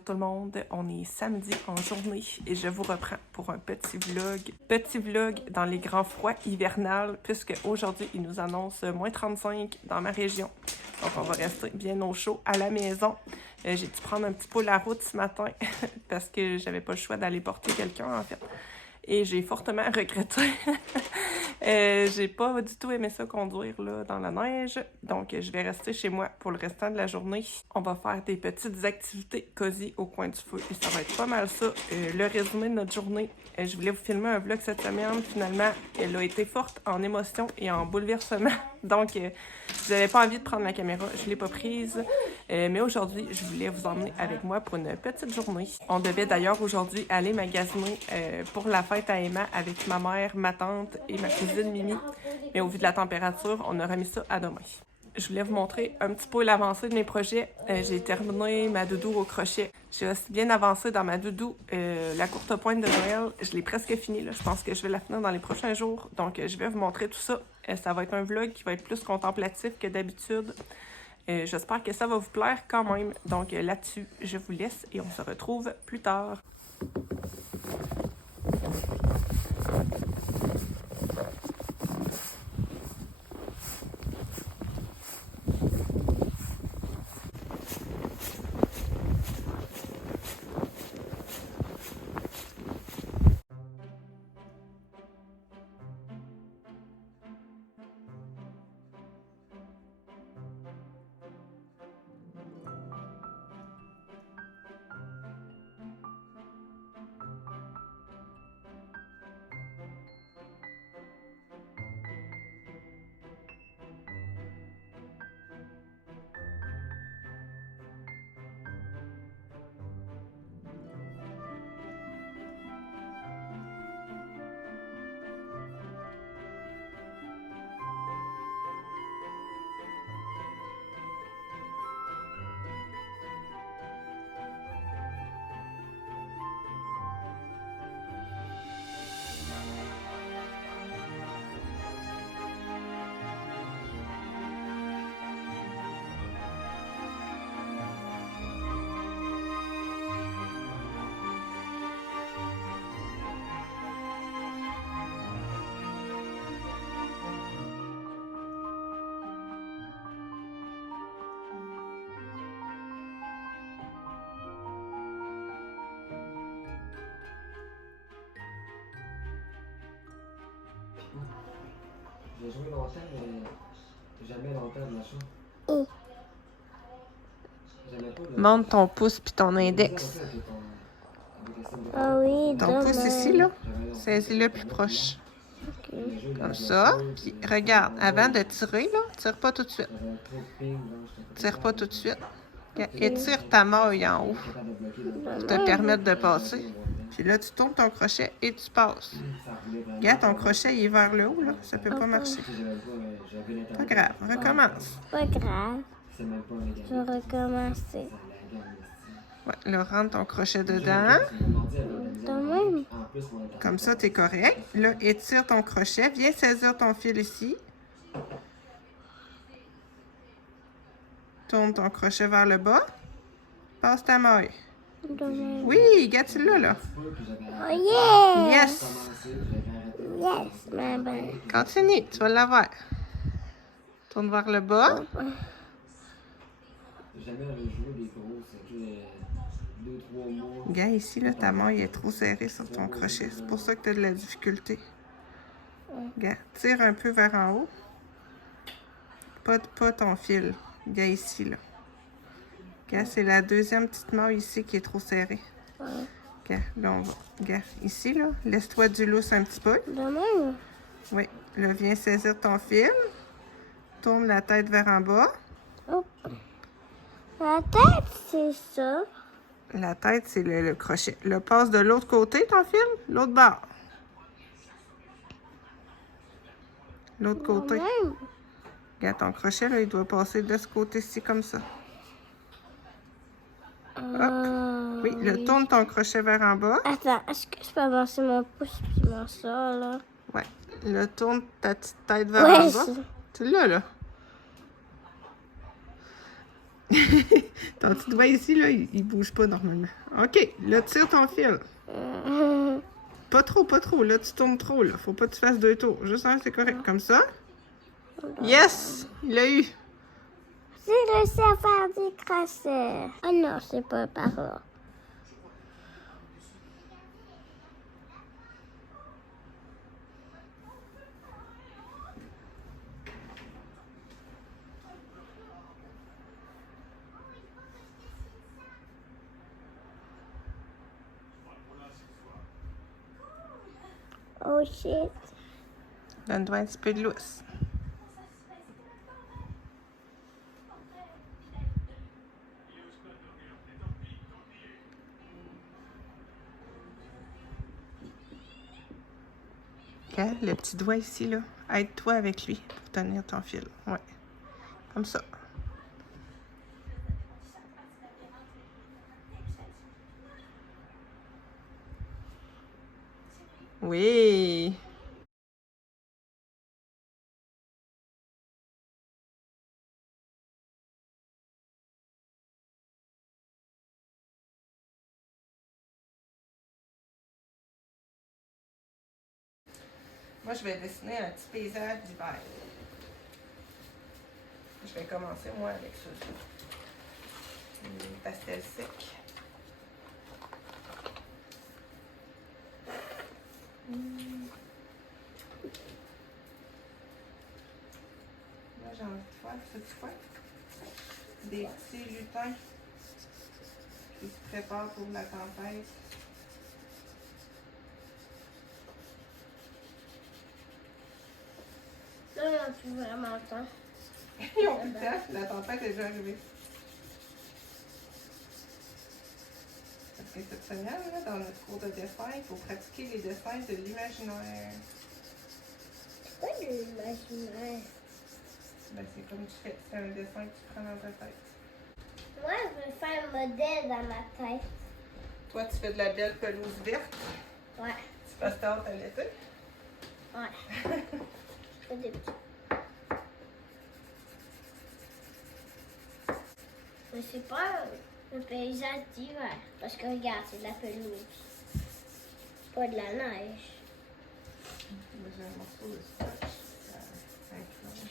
Allô tout le monde, on est samedi en journée et je vous reprends pour un petit vlog. Petit vlog dans les grands froids hivernales puisque aujourd'hui il nous annonce moins 35 dans ma région. Donc on va rester bien au chaud à la maison. J'ai dû prendre un petit peu la route ce matin parce que j'avais pas le choix d'aller porter quelqu'un en fait. Et j'ai fortement regretté. J'ai pas du tout aimé ça conduire là, dans la neige. Donc, je vais rester chez moi pour le restant de la journée. On va faire des petites activités cosy au coin du feu. Et ça va être pas mal ça. Le résumé de notre journée. Je voulais vous filmer un vlog cette semaine. Finalement, elle a été forte en émotion et en bouleversement. Donc, j'avais pas envie de prendre la caméra. Je l'ai pas prise. Mais aujourd'hui, je voulais vous emmener avec moi pour une petite journée. On devait d'ailleurs aujourd'hui aller magasiner pour la fête à Emma avec ma mère, ma tante et ma cousine Mimi. Mais au vu de la température, on a remis ça à demain. Je voulais vous montrer un petit peu l'avancée de mes projets. J'ai terminé ma doudou au crochet. J'ai aussi bien avancé dans ma doudou. La courte pointe de Noël, je l'ai presque finie. Là. Je pense que je vais la finir dans les prochains jours. Donc, je vais vous montrer tout ça. Ça va être un vlog qui va être plus contemplatif que d'habitude. J'espère que ça va vous plaire quand même. Donc là-dessus, je vous laisse et on se retrouve plus tard. J'ai joué longtemps, mais jamais longtemps de machin. J'aimais pas le. Monte ton pouce puis ton index. Ah oui, Ton pouce demain. ici, là, saisis-le plus proche. Comme ça. Puis regarde, avant de tirer, là, tire pas tout de suite. Tire pas tout de suite. Étire ta maille en haut pour te permettre de passer. Puis là, tu tournes ton crochet et tu passes. Regarde, ton crochet il est vers le haut, là. Ça peut pas marcher. Pas grave, recommence. Pas grave. Je vais recommencer. Ouais, là, rentre ton crochet dedans. De même. Comme ça, tu es correct. Là, étire ton crochet. Viens saisir ton fil ici. Tourne ton crochet vers le bas. Passe ta maille. De même. Oui, regarde, tu l'as, là. Oh yeah! Yes! Yes, maman. Continue, tu vas l'avoir. Tourne vers le bas. J'ai jamais rejoué des gros, c'est que 2-3 mois. Regarde, ici, là, ta maille est trop serrée sur ton crochet. C'est pour ça que tu as de la difficulté. Regarde, tire un peu vers en haut. Pas ton fil. Regarde ici, là. Regarde, c'est la deuxième petite maille ici qui est trop serrée. Regarde, là, on va. Regarde, ici, là, laisse-toi du lousse un petit peu. De même. Oui, là, viens saisir ton fil. Tourne la tête vers en bas. Oh. La tête, c'est ça. La tête, c'est le crochet. Là, passe de l'autre côté, ton fil. L'autre bord. L'autre côté. De même. Regarde, ton crochet, là, il doit passer de ce côté-ci, comme ça. Oui, là, tourne ton crochet vers en bas. Attends, est-ce que je peux avancer mon pouce puis mon ça, là? Ouais. Là, tourne ta petite tête vers en bas. Ouais, Tu l'as, là. Ton petit doigt ici, là, il bouge pas normalement. OK, là, tire ton fil. Pas trop, pas trop. Là, tu tournes trop, là. Faut pas que tu fasses 2 tours. Juste un, c'est correct. Comme ça. Yes! Il l'a eu. J'ai réussi à faire des crochets. Ah non, c'est pas par là. Oh shit. Donne-toi un petit peu de lousse. OK, le petit doigt ici, là. Aide-toi avec lui pour tenir ton fil. Ouais. Comme ça. Oui! Moi, je vais dessiner un petit paysage d'hiver. Je vais commencer, moi, avec ça. Pastel sec. Là, j'ai envie de faire, sais-tu quoi? Des petits lutins qui se préparent pour la tempête. Là, on n'a plus vraiment le temps. Ils ont plus le temps, la tempête est déjà arrivée. Parce que cette semaine, là, dans notre cours de dessin, il faut pratiquer les dessins de l'imaginaire. C'est quoi de l'imaginaire? Ben, c'est comme tu fais, c'est un dessin que tu prends dans ta tête. Moi, je veux faire un modèle dans ma tête. Toi, tu fais de la belle pelouse verte. Ouais. Tu passes ta hâte à l'été. Ouais. Je fais des petits. Mais c'est pas un paysage d'hiver. Parce que regarde, c'est de la pelouse. Pas de la neige. Moi, j'ai un morceau de scotch. Ça inclose.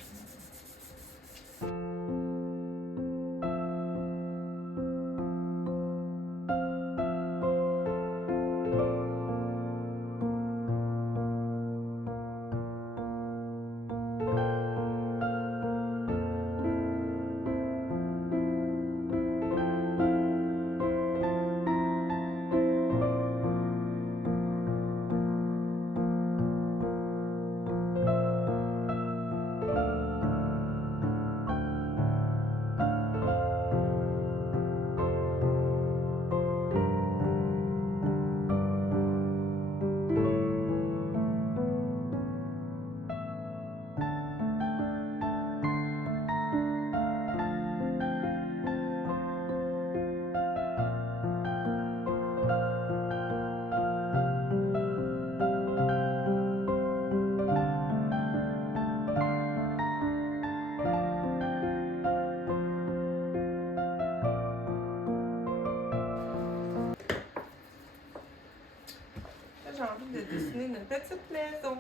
J'ai envie de dessiner une petite maison.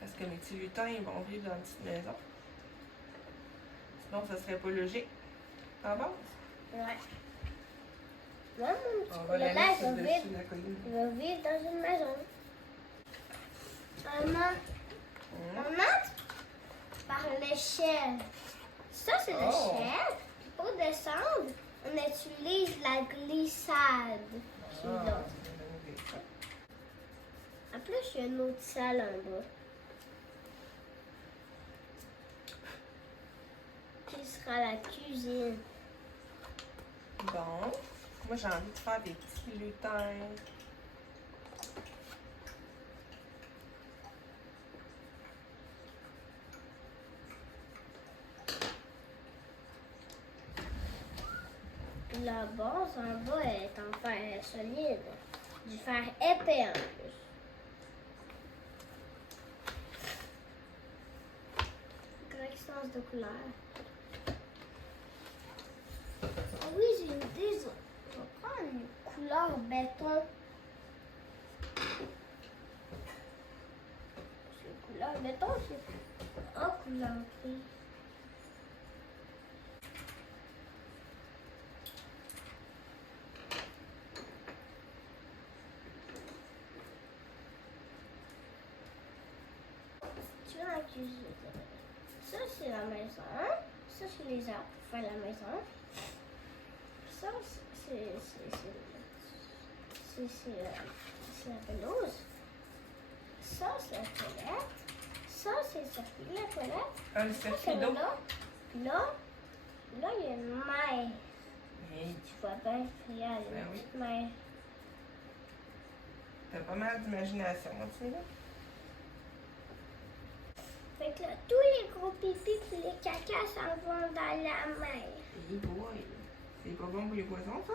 Parce que mes petits lutins, ils vont vivre dans une petite maison. Sinon, ça serait pas logique. En base? Ouais. Moi, mon petit On va la couleur, mettre il va au-dessus vivre. de la colline. Il va vivre dans une maison. Maman, maman, par l'échelle. Ça, c'est l'échelle. Pour descendre, on utilise la glissade. Qui est là. En plus, il y a une autre salle en bas. Qui sera la cuisine. Bon, moi j'ai envie de faire des petits lutins. La base en bas est en fer solide. Du fer épais en plus. Corrections de couleur. oui, j'ai une idée. Je vais prendre une couleur béton. C'est couleur béton, c'est en couleur grise. Tu vois, la cuisine. Ça, c'est la maison. Ça, c'est les arbres pour faire la maison. Ça, c'est la pelouse. Ça, c'est la toilette. Ça, c'est le circuit de la toilette. Ah, le Ça, circuit c'est d'eau. là. Là, il y a une mer. Hey, Tu vois bien, regarde, il y a Ben une oui. petite mer. t'as pas mal d'imagination, tu sais, là. Fait que là, tous les gros pipis et les caca s'en vont dans la mer. Hey boy, c'est pas bon pour les poissons, ça?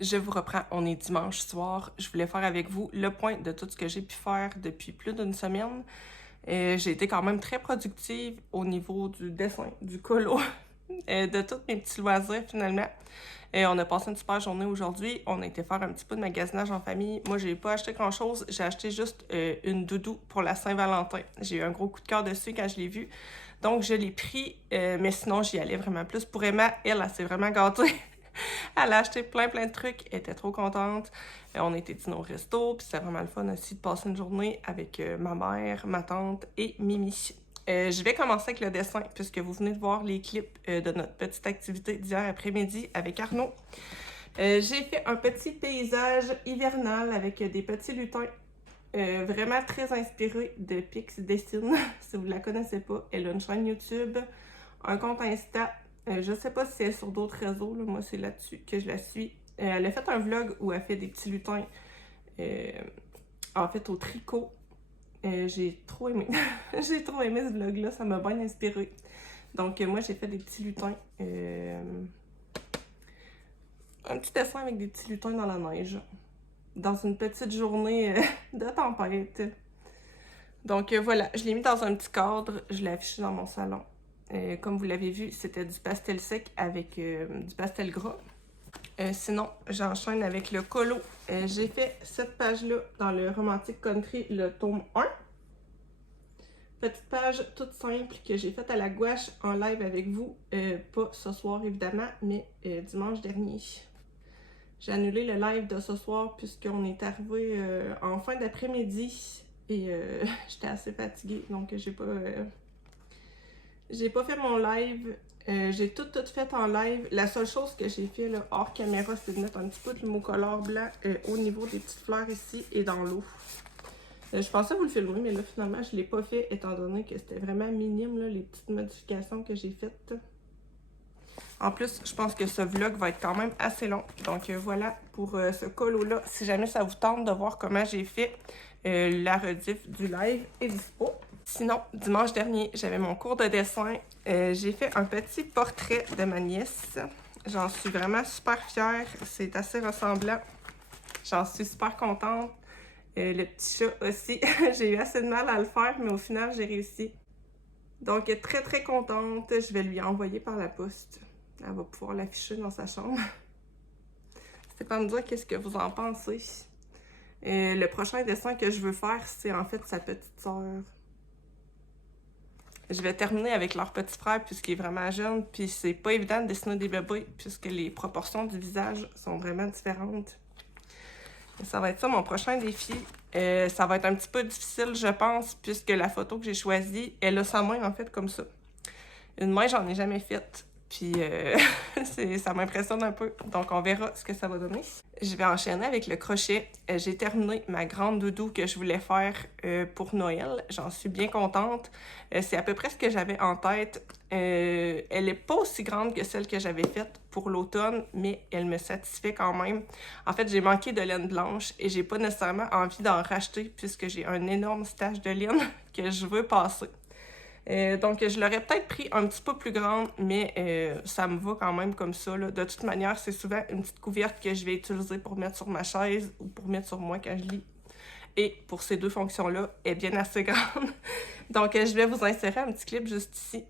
Je vous reprends, on est dimanche soir. Je voulais faire avec vous le point de tout ce que j'ai pu faire depuis plus d'une semaine. J'ai été quand même très productive au niveau du dessin, du colo, de tous mes petits loisirs finalement. On a passé une super journée aujourd'hui. On a été faire un petit peu de magasinage en famille. Moi, j'ai pas acheté grand-chose. J'ai acheté juste une doudou pour la Saint-Valentin. J'ai eu un gros coup de cœur dessus quand je l'ai vue. Donc, je l'ai pris, mais sinon, j'y allais vraiment plus. Pour Emma, elle s'est vraiment gâtée. Elle a acheté plein de trucs, elle était trop contente. On a été dîner au resto, puis c'était vraiment le fun aussi de passer une journée avec ma mère, ma tante et Mimi. Je vais commencer avec le dessin, puisque vous venez de voir les clips de notre petite activité d'hier après-midi avec Arnaud. J'ai fait un petit paysage hivernal avec des petits lutins. Vraiment très inspiré de Pix Dessine. Si vous ne la connaissez pas, elle a une chaîne YouTube, un compte Insta. Je sais pas si c'est sur d'autres réseaux, là. Moi c'est là-dessus que je la suis. Elle a fait un vlog où elle fait des petits lutins en fait au tricot. J'ai trop aimé. J'ai trop aimé ce vlog-là, ça m'a bien inspiré. Donc moi j'ai fait des petits lutins. Un petit dessin avec des petits lutins dans la neige. Dans une petite journée de tempête. Donc voilà, je l'ai mis dans un petit cadre, je l'ai affiché dans mon salon. Comme vous l'avez vu, c'était du pastel sec avec du pastel gras. Sinon, j'enchaîne avec le colo. J'ai fait cette page-là dans le Romantic Country, le tome 1. Petite page toute simple que j'ai faite à la gouache en live avec vous. Pas ce soir évidemment, mais dimanche dernier. J'ai annulé le live de ce soir puisqu'on est arrivé en fin d'après-midi et j'étais assez fatiguée, donc j'ai pas fait mon live. J'ai tout fait en live. La seule chose que j'ai fait là, hors caméra, c'est de mettre un petit peu de monocolore blanc au niveau des petites fleurs ici et dans l'eau. Je pensais vous le filmer, mais là finalement je l'ai pas fait étant donné que c'était vraiment minime là, les petites modifications que j'ai faites. En plus, je pense que ce vlog va être quand même assez long. Donc voilà pour ce colo-là. Si jamais ça vous tente de voir comment j'ai fait, la rediff du live est dispo. Sinon, dimanche dernier, j'avais mon cours de dessin. J'ai fait un petit portrait de ma nièce. J'en suis vraiment super fière. C'est assez ressemblant. J'en suis super contente. Le petit chat aussi. J'ai eu assez de mal à le faire, mais au final, j'ai réussi. Donc, très contente. Je vais lui envoyer par la poste. Elle va pouvoir l'afficher dans sa chambre. C'est pas me dire qu'est-ce que vous en pensez. Le prochain dessin que je veux faire, c'est en fait sa petite sœur. Je vais terminer avec leur petit frère puisqu'il est vraiment jeune. Puis c'est pas évident de dessiner des bébés puisque les proportions du visage sont vraiment différentes. Ça va être ça mon prochain défi. Ça va être un petit peu difficile, je pense, puisque la photo que j'ai choisie, elle a sa main en fait comme ça. Une main, j'en ai jamais faite. Puis ça m'impressionne un peu. Donc on verra ce que ça va donner. Je vais enchaîner avec le crochet. J'ai terminé ma grande doudou que je voulais faire pour Noël. J'en suis bien contente. C'est à peu près ce que j'avais en tête. Elle n'est pas aussi grande que celle que j'avais faite pour l'automne, mais elle me satisfait quand même. En fait, j'ai manqué de laine blanche et j'ai pas nécessairement envie d'en racheter puisque j'ai un énorme stash de laine que je veux passer. Donc, je l'aurais peut-être pris un petit peu plus grande, mais ça me va quand même comme ça, là. De toute manière, c'est souvent une petite couverte que je vais utiliser pour mettre sur ma chaise ou pour mettre sur moi quand je lis. Et pour ces deux fonctions-là, elle est bien assez grande. Donc, je vais vous insérer un petit clip juste ici.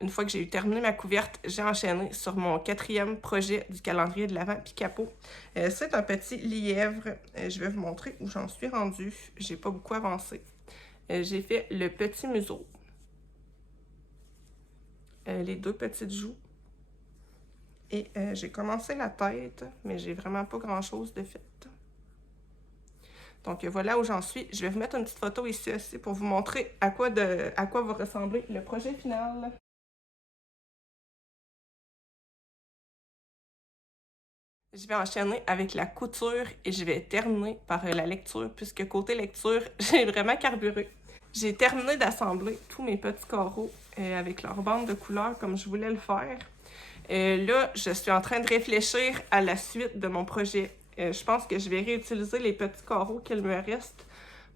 Une fois que j'ai eu terminé ma couverte, j'ai enchaîné sur mon 4e projet du calendrier de l'Avent Picapo. C'est un petit lièvre. Je vais vous montrer où j'en suis rendue. J'ai pas beaucoup avancé. J'ai fait le petit museau. Les deux petites joues. Et j'ai commencé la tête, mais j'ai vraiment pas grand-chose de fait. Donc voilà où j'en suis. Je vais vous mettre une petite photo ici aussi pour vous montrer à quoi va ressembler le projet final. Je vais enchaîner avec la couture et je vais terminer par la lecture, puisque côté lecture, j'ai vraiment carburé. J'ai terminé d'assembler tous mes petits carreaux avec leur bande de couleurs comme je voulais le faire. Là, je suis en train de réfléchir à la suite de mon projet. Je pense que je vais réutiliser les petits carreaux qu'il me reste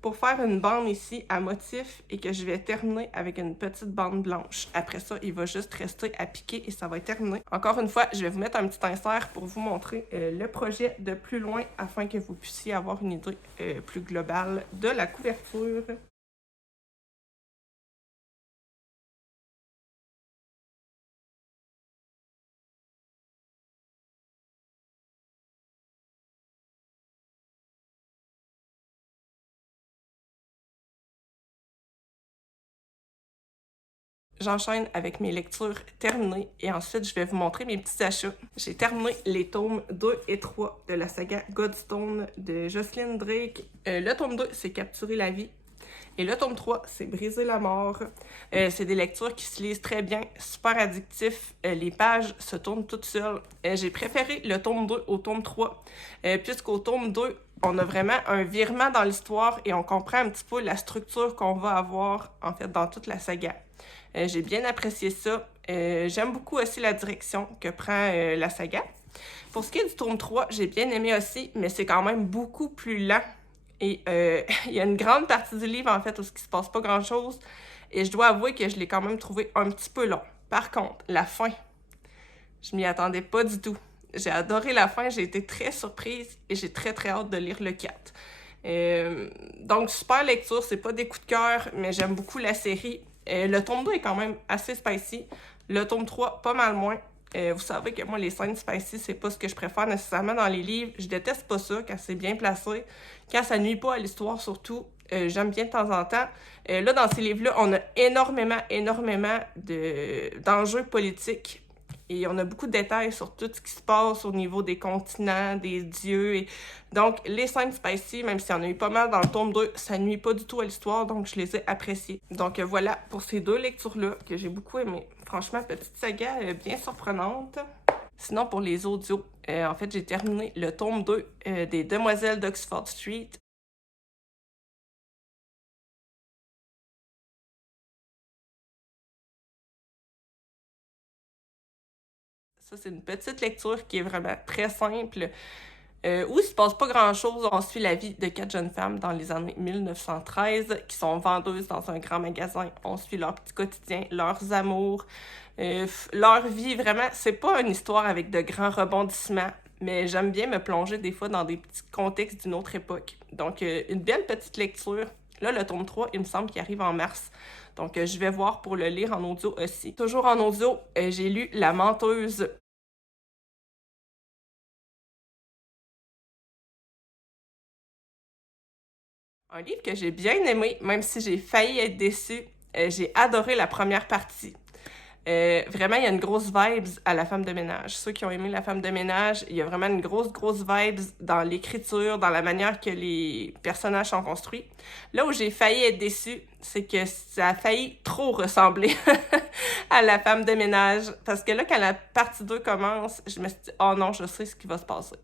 pour faire une bande ici à motif et que je vais terminer avec une petite bande blanche. Après ça, il va juste rester à piquer et ça va être terminé. Encore une fois, je vais vous mettre un petit insert pour vous montrer le projet de plus loin afin que vous puissiez avoir une idée plus globale de la couverture. J'enchaîne avec mes lectures terminées et ensuite je vais vous montrer mes petits achats. J'ai terminé les tomes 2 et 3 de la saga Godstone de Jocelyn Drake. Le tome 2, c'est Capturer la vie. Et le tome 3, c'est Briser la mort. C'est des lectures qui se lisent très bien, super addictifs. Les pages se tournent toutes seules. J'ai préféré le tome 2 au tome 3, puisqu'au tome 2, on a vraiment un virement dans l'histoire et on comprend un petit peu la structure qu'on va avoir, en fait, dans toute la saga. J'ai bien apprécié ça. J'aime beaucoup aussi la direction que prend la saga. Pour ce qui est du tome 3, j'ai bien aimé aussi, mais c'est quand même beaucoup plus lent. Et il y a une grande partie du livre, en fait, où il ne se passe pas grand-chose. Et je dois avouer que je l'ai quand même trouvé un petit peu long. Par contre, la fin, je m'y attendais pas du tout. J'ai adoré la fin, j'ai été très surprise et j'ai très très hâte de lire le 4. Donc, super lecture, c'est pas des coups de cœur, mais j'aime beaucoup la série. Le tome 2 est quand même assez spicy. Le tome 3, pas mal moins. Vous savez que moi, les scènes spicy, c'est pas ce que je préfère nécessairement dans les livres. Je déteste pas ça quand c'est bien placé. Quand ça nuit pas à l'histoire, surtout. J'aime bien de temps en temps. Là, dans ces livres-là, on a énormément d'enjeux politiques. Et on a beaucoup de détails sur tout ce qui se passe au niveau des continents, des dieux. Donc, les scènes spicy, même s'il y en a eu pas mal dans le tome 2, ça nuit pas du tout à l'histoire, donc je les ai appréciées. Donc voilà, pour ces deux lectures-là, que j'ai beaucoup aimées. Franchement, petite saga bien surprenante. Sinon, pour les audios, en fait, j'ai terminé le tome 2 des Demoiselles d'Oxford Street. Ça, c'est une petite lecture qui est vraiment très simple, où il se passe pas grand-chose. On suit la vie de 4 jeunes femmes dans les années 1913 qui sont vendeuses dans un grand magasin. On suit leur petit quotidien, leurs amours, leur vie. Vraiment, c'est pas une histoire avec de grands rebondissements, mais j'aime bien me plonger des fois dans des petits contextes d'une autre époque. Donc, une belle petite lecture. Là, le tome 3, il me semble qu'il arrive en mars. Donc, je vais voir pour le lire en audio aussi. Toujours en audio, j'ai lu La Menteuse. Un livre que j'ai bien aimé, même si j'ai failli être déçue. J'ai adoré la première partie. Vraiment, il y a une grosse vibes à La Femme de ménage. Ceux qui ont aimé La Femme de ménage, il y a vraiment une grosse vibes dans l'écriture, dans la manière que les personnages sont construits. Là où j'ai failli être déçue, c'est que ça a failli trop ressembler à La Femme de ménage. Parce que là, quand la partie 2 commence, je me suis dit « Oh non, je sais ce qui va se passer ».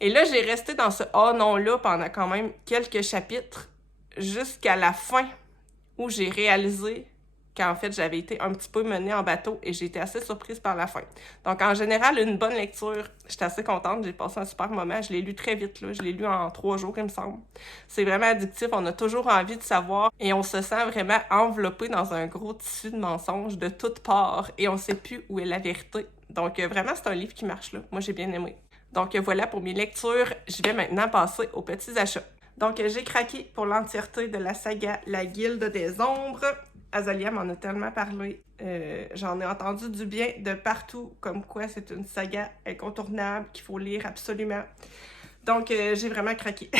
Et là, j'ai resté dans ce « Oh non » là pendant quand même quelques chapitres, jusqu'à la fin, où j'ai réalisé qu'en fait, j'avais été un petit peu menée en bateau et j'ai été assez surprise par la fin. Donc, en général, une bonne lecture. J'étais assez contente, j'ai passé un super moment. Je l'ai lu très vite, là. Je l'ai lu en 3 jours, il me semble. C'est vraiment addictif, on a toujours envie de savoir et on se sent vraiment enveloppé dans un gros tissu de mensonges de toutes parts et on sait plus où est la vérité. Donc, vraiment, c'est un livre qui marche, là. Moi, j'ai bien aimé. Donc, voilà pour mes lectures. Je vais maintenant passer aux petits achats. Donc, j'ai craqué pour l'entièreté de la saga La Guilde des Ombres. Azalia m'en a tellement parlé. J'en ai entendu du bien de partout, comme quoi c'est une saga incontournable qu'il faut lire absolument. Donc, j'ai vraiment craqué.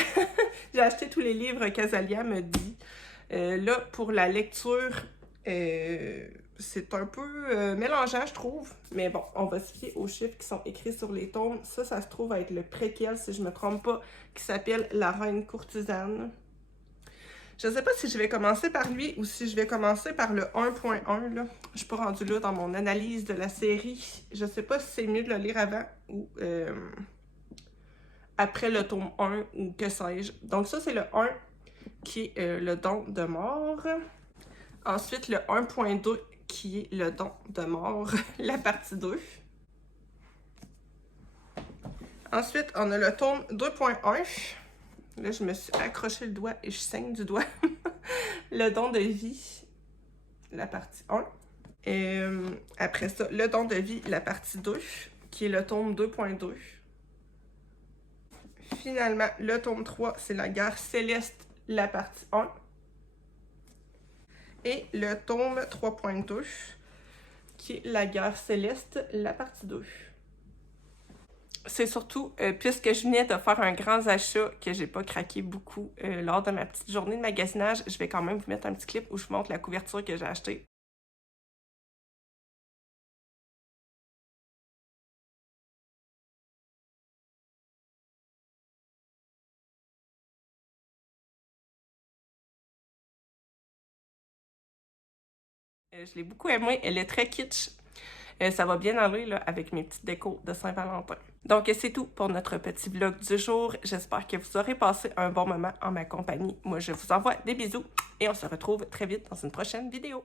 J'ai acheté tous les livres qu'Azalia me dit. Là, pour la lecture, c'est un peu mélangeant, je trouve. Mais bon, on va se fier aux chiffres qui sont écrits sur les tomes. Ça se trouve être le préquel, si je me trompe pas, qui s'appelle La Reine courtisane. Je sais pas si je vais commencer par lui ou si je vais commencer par le 1.1, là. Je suis pas rendue là dans mon analyse de la série. Je sais pas si c'est mieux de le lire avant ou après le tome 1 ou que sais-je. Donc ça, c'est le 1 qui est le don de mort. Ensuite, le 1.2 qui est le don de mort, la partie 2. Ensuite, on a le tome 2.1. Là, je me suis accroché le doigt et je saigne du doigt. Le don de vie, la partie 1. Et après ça, le don de vie, la partie 2, qui est le tome 2.2. Finalement, le tome 3, c'est la guerre céleste, la partie 1. Et le tome 3.2, qui est la guerre céleste, la partie 2. C'est surtout, puisque je venais de faire un grand achat que j'ai pas craqué beaucoup lors de ma petite journée de magasinage, je vais quand même vous mettre un petit clip où je vous montre la couverture que j'ai achetée. Je l'ai beaucoup aimée, elle est très kitsch. Ça va bien aller là, avec mes petites décos de Saint-Valentin. Donc, c'est tout pour notre petit vlog du jour. J'espère que vous aurez passé un bon moment en ma compagnie. Moi, je vous envoie des bisous et on se retrouve très vite dans une prochaine vidéo.